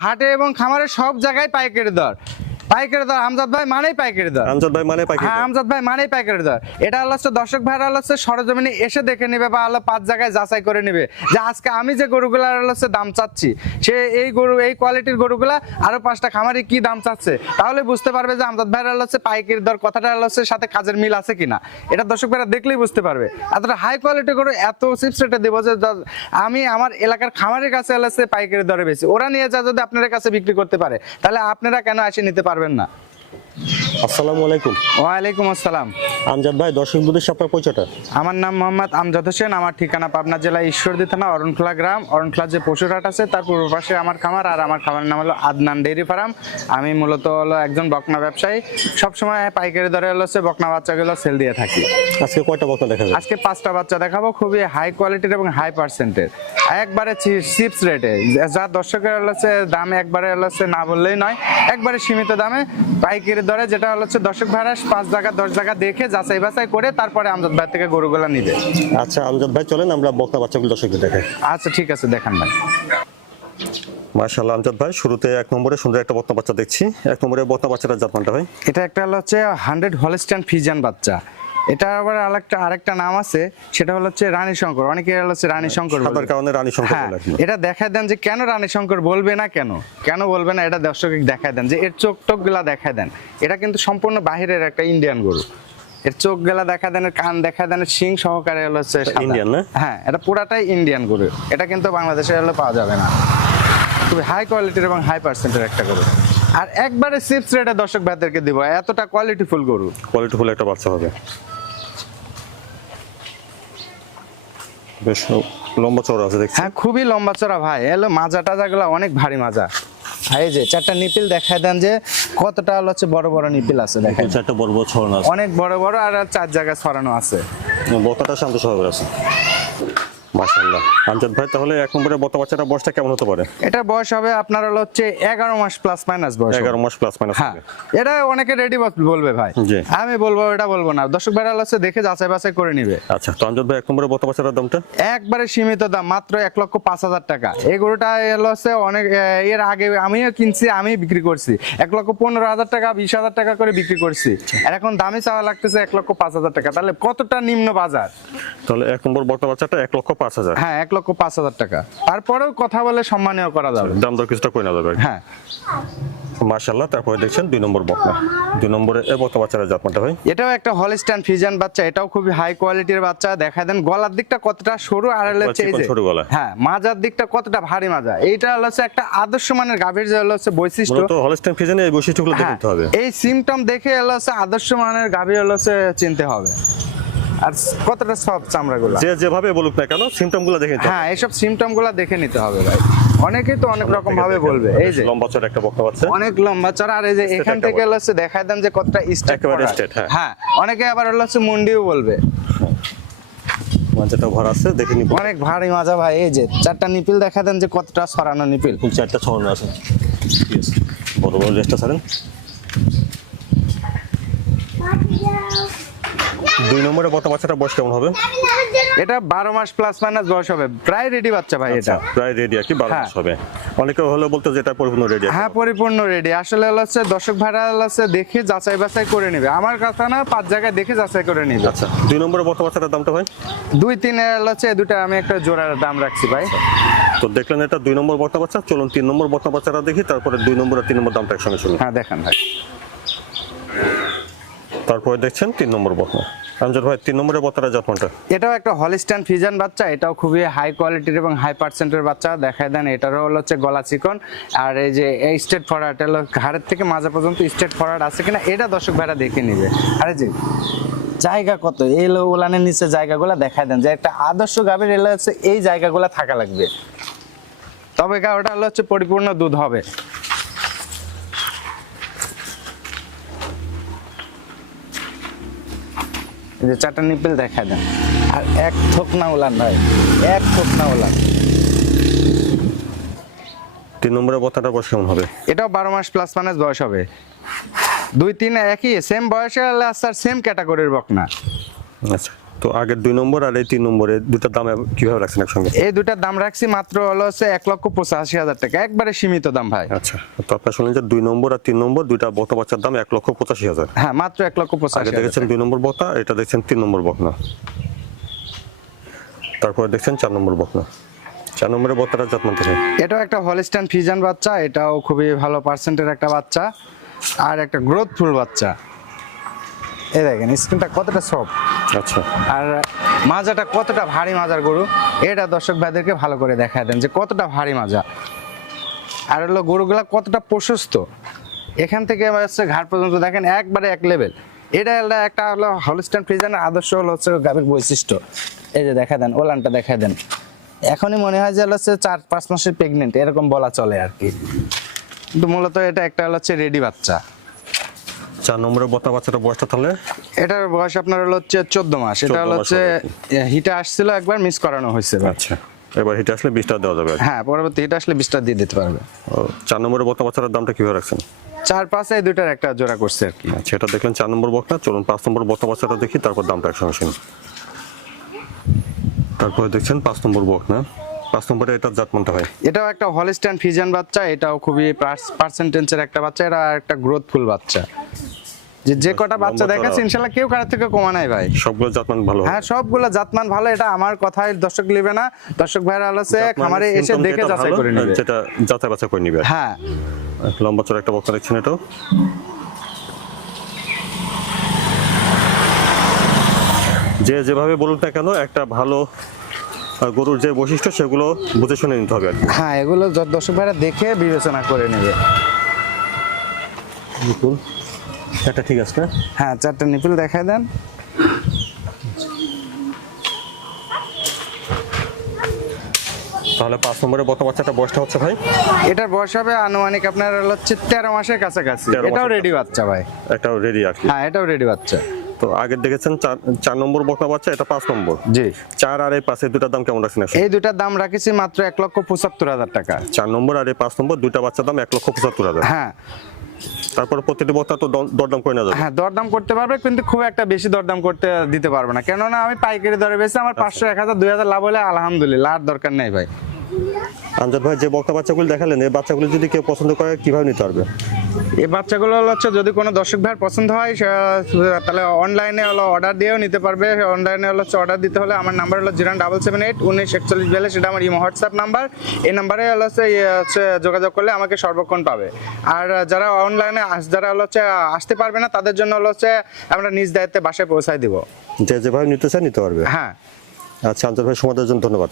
হাটে এবং খামারে সব জায়গায় পাইকারি দর। পাইকারি দর আমজাদ ভাই মানেই পাইকারি দর। আমজাদ ভাই মানে পাখি হ্যাঁ আমজাদ ভাই মানেই পাইকারি দর। এটা হলো হচ্ছে দর্শক ভাইরা হলো হচ্ছে সরজমিনে এসে দেখে নেবে বা হলো পাঁচ জায়গায় যাচাই করে নেবে। যে আজকে আমি যে গরুগুলার হলো হচ্ছে দাম চাচ্ছি সে এই গরু এই কোয়ালিটির গরুগুলা আরও পাঁচটা খামারি কি দাম চাচ্ছে? তাহলে বুঝতে পারবে যে আমজাদ ভাইরা হলো হচ্ছে পাইকারি দর কথাটা হলো হচ্ছে সাথে কাজের মিল আছে কিনা। এটা দর্শক ভাইরা দেখলেই বুঝতে পারবে। এতটা হাই কোয়ালিটি গরু এত চিপস রেটে দেবো যে আমি আমার এলাকার খামারের কাছে হলো হচ্ছে পাইকারি দরে বেশি ওরা নিয়ে যা যদি আপনাদের কাছে বিক্রি করতে পারে তাহলে আপনারা কেন এসে নিতে পারবেন না। আসসালামু আলাইকুম। ওয়ালাইকুম আসসালাম। আমজাদ ভাই দর্শক উদ্দেশ্যে আপনার পরিচয়টা? আমার নাম মোহাম্মদ আমজাদ হোসেন আমার ঠিকানা পাবনা জেলা ঈশ্বরদী থানা অরণখোলা গ্রাম। অরণখোলা যে পশুরহাট আছে তার পূর্ব পাশে আমার খামার আর আমার খামারের নাম হলো আদনান ডেইরি ফার্ম। আমি মূলত হলো একজন বকনা ব্যবসায়ী। সবসময় পাইকারি দরে হলো হচ্ছে বকনা বাচ্চাগুলো সেল দিয়ে থাকি। আজকে কয়টা বক্তা দেখা আজকে পাঁচটা বাচ্চা দেখাবো খুবই হাই কোয়ালিটির এবং হাই পার্সেন্টের একবারে চিপস রেটে যা দর্শকের হলো দাম একবারে হলো না বললেই নয় একবারে সীমিত দামে পাইকারি দরে যেটা হলো হচ্ছে দর্শক ভাড়া পাঁচ জায়গা দশ জায়গা দেখে যাচাই বাছাই করে তারপরে আমজাদ ভাই থেকে গরুগুলো নিবে। আচ্ছা আমজাদ ভাই চলেন আমরা বক্তা বাচ্চাগুলো দর্শকদের দেখাই। আচ্ছা ঠিক আছে দেখান ভাই। মাশাআল্লাহ আমজাদ ভাই শুরুতে এক নম্বরে সুন্দর একটা বক্তা বাচ্চা দেখছি। এক নম্বরে বক্তা বাচ্চাটা জাতমানটা ভাই। এটা একটা হলো হচ্ছে হান্ড্রেড হলস্টান ফিজান বাচ্চা। এটা আবার আরেকটা আরেকটা নাম আছে সেটা হলো হচ্ছে রানী শঙ্কর। অনেকে হচ্ছে রানী শঙ্কর বলে। সাদার কারণে রানী শঙ্কর হ্যাঁ এটা দেখায় দেন যে কেন রানী শঙ্কর বলবে না কেন? কেন বলবে না এটা দর্শক দেখায় দেন। যে এর চোখ টোকগুলা দেখায় দেন। এটা কিন্তু সম্পূর্ণ বাহিরের একটা ইন্ডিয়ান গরু। এর চোখ গেলা দেখা দেন কান দেখা দেন সিং সহকারে হলো হচ্ছে। Indian না? হ্যাঁ এটা পুরাটাই ইন্ডিয়ান গরু। এটা কিন্তু বাংলাদেশে হলে পাওয়া যাবে না। খুবই হাই কোয়ালিটির এবং হাই পার্সেন্টের একটা গরু। আর একবারে সিপস রেটে দর্শক ভাইদেরকে দিব এতটা কোয়ালিটিফুল গরু। কোয়ালিটি ফুল একটা বাচ্চা হবে। বেশ লম্বা চড়া আছে দেখছি। হ্যাঁ খুবই লম্বা চড়া ভাই। এলো মাজা টাজা গুলা অনেক ভারী মাজা। ভাই যে চারটা নিপিল দেখায় দেন যে কতটা হলো হচ্ছে বড় বড় নিপিল আছে দেখেন। চারটা বড় বড় ছড়ানো আছে। অনেক বড় বড় আর চার জায়গায় ছড়ানো আছে। বক্তাটা শান্ত সহকারে আছে। মাশাআল্লাহ। আমজাদ ভাই তাহলে এক নম্বরে বক্তা বাচ্চাটা বয়সটা কেমন হতে পারে? এটা বয়স হবে আপনার হলো হচ্ছে এগারো মাস প্লাস মাইনাস বয়স হবে। এগারো মাস প্লাস মাইনাস হ্যাঁ। এটা অনেকে রেডি বলবে ভাই। আমি বলব এটা বলব না। দর্শক ভাইরা হচ্ছে দেখে যাচাই বাছাই করে নিবে। আচ্ছা তো আমজাদ ভাই এক নম্বরে বক্তা বাচ্চাটার দামটা? একবারে সীমিত দাম মাত্র লক্ষ পাঁচ হাজার টাকা। এই গরুটা হচ্ছে অনেক এর আগে আমিও কিনছি আমি বিক্রি করছি। এক লক্ষ পনেরো হাজার টাকা বিশ হাজার টাকা করে বিক্রি করছি। আর এখন দামে চাওয়া লাগতেছে এক লক্ষ পাঁচ হাজার টাকা। তাহলে কতটা নিম্ন বাজার? তাহলে এক নম্বর বক্তা বাচ্চাটা এক লক্ষ পাঁচ হাজার। হ্যাঁ এক লক্ষ পাঁচ হাজার টাকা। তারপরেও কথা বলে সম্মানীয় করা যাবে। দাম দর কিছুটা করে নেওয়া যাবে? হ্যাঁ। মাশাল্লাহ তারপরে দেখছেন দুই নম্বর বকনা দুই নম্বরে এ বক্তা বাচ্চারা জাতমানটা ভাই। এটাও একটা হলস্টাইন ফিজিয়ান বাচ্চা এটাও খুবই হাই কোয়ালিটির বাচ্চা। দেখা দেন গলার দিকটা কতটা সরু আর হচ্ছে এই যে- গলা। হ্যাঁ মাজার দিকটা কতটা ভারী মাজা। এইটা হলো হচ্ছে একটা আদর্শ মানের গাভীর যে হচ্ছে বৈশিষ্ট্য। মূলত হলস্টাইন ফিজনে এই বৈশিষ্ট্যগুলো দেখে হ্যাঁ, হবে। এই সিমটম দেখে হচ্ছে আদর্শ মানের গাভী হচ্ছে চিনতে হবে। আর কতটা সব চামড়াগুলো? যে যেভাবে বলুক না কেন সিমটমগুলো দেখে নিতে হ্যাঁ এইসব সিমটমগুলা দেখে নিতে হবে ভাই। অনেকেই তো অনেক রকম ভাবে বলবে। এই যে লম্বা চড় একটা বকনা বাচ্চা অনেক লম্বা চড়া আর এই যে এখান থেকে হচ্ছে দেখায় দেন যে কতটা স্টেট হ্যাঁ। হ্যাঁ অনেকে আবার হচ্ছে মুন্ডিও বলবে। মাঝেটা ভরা আছে দেখে নিব। অনেক ভারী মাজা ভাই এই যে চারটা নিপিল দেখা দেন যে কতটা সরানো নিপিল। ফুল চারটা ছড়ানো আছে। বড় বড় রেস্টটা ছাড়েন। দুই নম্বরে বকনা বাচ্চাটা বয়স কেমন হবে? এটা বারো মাস প্লাস মাইনাস বয়স হবে। প্রায় রেডি বাচ্চা ভাই এটা। আচ্ছা, প্রায় রেডি আর কি বারো হ্যাঁ। মাস হবে। অনেকে হলে বলতো যে এটা পরিপূর্ণ রেডি হ্যাঁ পরিপূর্ণ রেডি আসলে হলো হচ্ছে দর্শক ভাড়া হচ্ছে দেখে যাচাই বাছাই করে নেবে। আমার কথা না পাঁচ জায়গায় দেখে যাচাই করে নিবে। আচ্ছা দুই নম্বরে বকনা বাচ্চাটার দামটা ভাই? দুই তিন হলো হচ্ছে দুটা আমি একটা জোড়ার দাম রাখছি ভাই। তো দেখলেন এটা দুই নম্বর বকনা বাচ্চা চলুন তিন নম্বর বকনা বাচ্চাটা দেখি তারপরে দুই নম্বর আর তিন নম্বর দামটা একসঙ্গে শুনুন হ্যাঁ দেখেন ভাই। তারপরে দেখছেন তিন নম্বর বকনা আমজাদ ভাই তিন নম্বরের বকনাটা জাতমানটা এটাও একটা হলিস্টান ফিজান বাচ্চা এটাও খুবই হাই কোয়ালিটির এবং হাই পার্সেন্টের বাচ্চা দেখায় দেন এটারও হলো হচ্ছে গলা চিকন। আর এই যে এই স্টেট ফরওয়ার্ড হলো ঘাড়ের থেকে মাজা পর্যন্ত স্টেট ফরওয়ার্ড আছে কিনা এটা দর্শক ভাইরা দেখে নিবে। আরে যে জায়গা কত? এই লো উলানের নিচে জায়গাগুলো দেখায় দেন যে একটা আদর্শ গাভীর এলে হচ্ছে এই জায়গাগুলো থাকা লাগবে। তবে ওটা হলো হচ্ছে পরিপূর্ণ দুধ হবে। যে চারটা নিপেল দেখা দেন। আর এক থোক না উলান ভাই এক থোক না উলান। তিন নম্বরের বকনাটার বয়স কেমন হবে? এটাও বারো মাস প্লাস মাইনাস বয়স হবে। দুই তিন একই সেম বয়সে আর সেম ক্যাটাগরির বকনা। আচ্ছা। তো আগের দুই নম্বর আর এই তিন নম্বরে দুটার দাম কীভাবে রাখছেন একসঙ্গে? এই দুটার দাম রাখছি মাত্র হলো হচ্ছে এক লক্ষ পঁচাশি হাজার টাকা। একবারে সীমিত দাম ভাই। আচ্ছা তো আপনার শুনলেন যে দুই নম্বর আর তিন নম্বর দুইটা বক্তা বাচ্চার দাম এক লক্ষ পঁচাশি হাজার। হ্যাঁ মাত্র এক লক্ষ পঁচাশি হাজার দেখেছেন দুই নম্বর বক্তা এটা দেখছেন তিন নম্বর বকনা তারপরে দেখছেন চার নম্বর বকনা চার নম্বরের বক্তাটা জাতমান থেকে এটাও একটা হলিস্টান ফিজান বাচ্চা এটাও খুবই ভালো পার্সেন্টের একটা বাচ্চা। আর একটা গ্রোথফুল বাচ্চা। এই দেখেন স্কিনটা কতটা সফট আচ্ছা আর মাজাটা কতটা ভারী মাজার গরু? এটা দর্শক ভাইদেরকে ভালো করে দেখায় দেন যে কতটা ভারী মাজা। আর হলো গরুগুলা কতটা প্রশস্ত? এখান থেকে হচ্ছে ঘাট পর্যন্ত দেখেন একবারে এক লেভেল এটা হলো একটা হলো হলিস্টান ফ্রিজানের আদর্শ হলো হচ্ছে গাভীর বৈশিষ্ট্য। এই যে দেখা দেন, ওলানটা দেখা দেন। এখনই মনে হয় যে হচ্ছে চার, পাঁচ মাসের প্রেগনেন্ট এরকম বলা চলে আর কি। কিন্তু মূলত এটা একটা হচ্ছে রেডি বাচ্চা। চার নম্বরের বক্তা বাচ্চাটা বয়সটা তাহলে? এটার বয়স আপনার হলো হচ্ছে চোদ্দ মাস। এটা হলো হচ্ছে হিটে আসছিল একবার মিস করানো হয়েছে আচ্ছা। এবার হিটে আসলে বিশটা দেওয়া যাবে হ্যাঁ পরবর্তী হিটে আসলে বিশটা দিয়ে দিতে পারবে। ও, চার নম্বরের বক্তা বাচ্চাটার দামটা কীভাবে রাখছেন? চার পাঁচে এই দুটার একটা জোড়া করছে আর কি। আচ্ছা এটা দেখলেন চার নম্বর বক্তা চলুন পাঁচ নম্বর বক্তা বাচ্চাটা দেখি তারপর দামটা একসঙ্গে শুনি। তারপরে দেখছেন পাঁচ নম্বর বক না পাঁচ নম্বরে এটা জাতমানটা হয়। এটাও একটা হলিস্টান ফিজিয়ান বাচ্চা এটাও খুবই পার্সেন্টেন্সের একটা বাচ্চা এটা একটা গ্রোথফুল বাচ্চা। যে যে কটা বাচ্চা দেখাচ্ছে ইনশাল্লাহ কেউ কারোর থেকে কমা নাই ভাই। সবগুলো জাতমান ভালো। হ্যাঁ সবগুলো জাতমান ভালো এটা আমার কথায় দর্শক নেবে না। দর্শক ভাইরা আলোচে খামারে এসে দেখে যাচাই করে নেবে। যেটা যাচাই বাছাই করে নিবে। হ্যাঁ। লম্বা চড়া একটা বক্তা দেখছেন এটাও যে যেভাবে বলুন না কেন একটা ভালো গরুর যে বৈশিষ্ট্য সেগুলো বুঝে শুনে নিতে হবে হ্যাঁ এগুলো দর্শক ভাইরা দেখে বিবেচনা করে নেবে। বিপুল এটা ঠিক আছে? হ্যাঁ চারটা নিপুল দেখায় দেন। তাহলে পাঁচ নম্বরের বত বাচ্চাটা বয়সটা হচ্ছে ভাই? এটার বয়স হবে আনুমানিক আপনার হচ্ছে তেরো মাসের কাছাকাছি। 13 এটাও রেডি বাচ্চা ভাই। এটাও রেডি আর হ্যাঁ এটাও রেডি বাচ্চা। তো আগে দেখেছেন চার নম্বর বকনা বাচ্চা এটা পাঁচ নম্বর? জি। চার আর এই পাঁচের দুটার দাম কেমন রাখছেন? এই দুটার দাম রাখেছি মাত্র এক লক্ষ পঁচাত্তর হাজার টাকা। চার নম্বর আর এই পাঁচ নম্বর দুইটা বাচ্চার দাম এক লক্ষ পঁচাত্তর হাজার। হ্যাঁ। তারপর প্রতিটি বস্তা তো দর- দরদাম করে নেওয়া যাবে। হ্যাঁ দরদাম করতে পারবে কিন্তু খুব একটা বেশি দরদাম করতে দিতে পারবে না। কেননা আমি পাইকারি দরে বেশি আমার পাঁচশো এক হাজার দুই হাজার লাভ হলে আলহামদুলিল্লাহ আর দরকার নেই ভাই। আমজাদ ভাই যে বক্তা বাচ্চাগুলো দেখালেন এই বাচ্চাগুলো যদি কেউ পছন্দ করে কীভাবে নিতে পারবে? এই বাচ্চাগুলো হচ্ছে যদি কোনো দর্শক ভাইয়ের পছন্দ হয় তাহলে অনলাইনে হলো অর্ডার দিয়েও নিতে পারবে। অনলাইনে হলো হচ্ছে অর্ডার দিতে হলে আমার নাম্বার হলো জিরো ডাবল সেভেন এইট উনিশ একচল্লিশ বিয়াল্লিশ সেটা আমার ইমো হোয়াটসঅ্যাপ নাম্বার এই নাম্বারে হলো হচ্ছে ইয়ে হচ্ছে যোগাযোগ করলে আমাকে সর্বক্ষণ পাবে। আর যারা অনলাইনে যারা হলো হচ্ছে আসতে পারবে না তাদের জন্য হলো হচ্ছে আমরা নিজ দায়িত্বে বাসায় পৌঁছায় দিব। যে যেভাবে নিতে চায় নিতে পারবে। হ্যাঁ। আচ্ছা আমজাদ ভাই সমাজের জন্য ধন্যবাদ।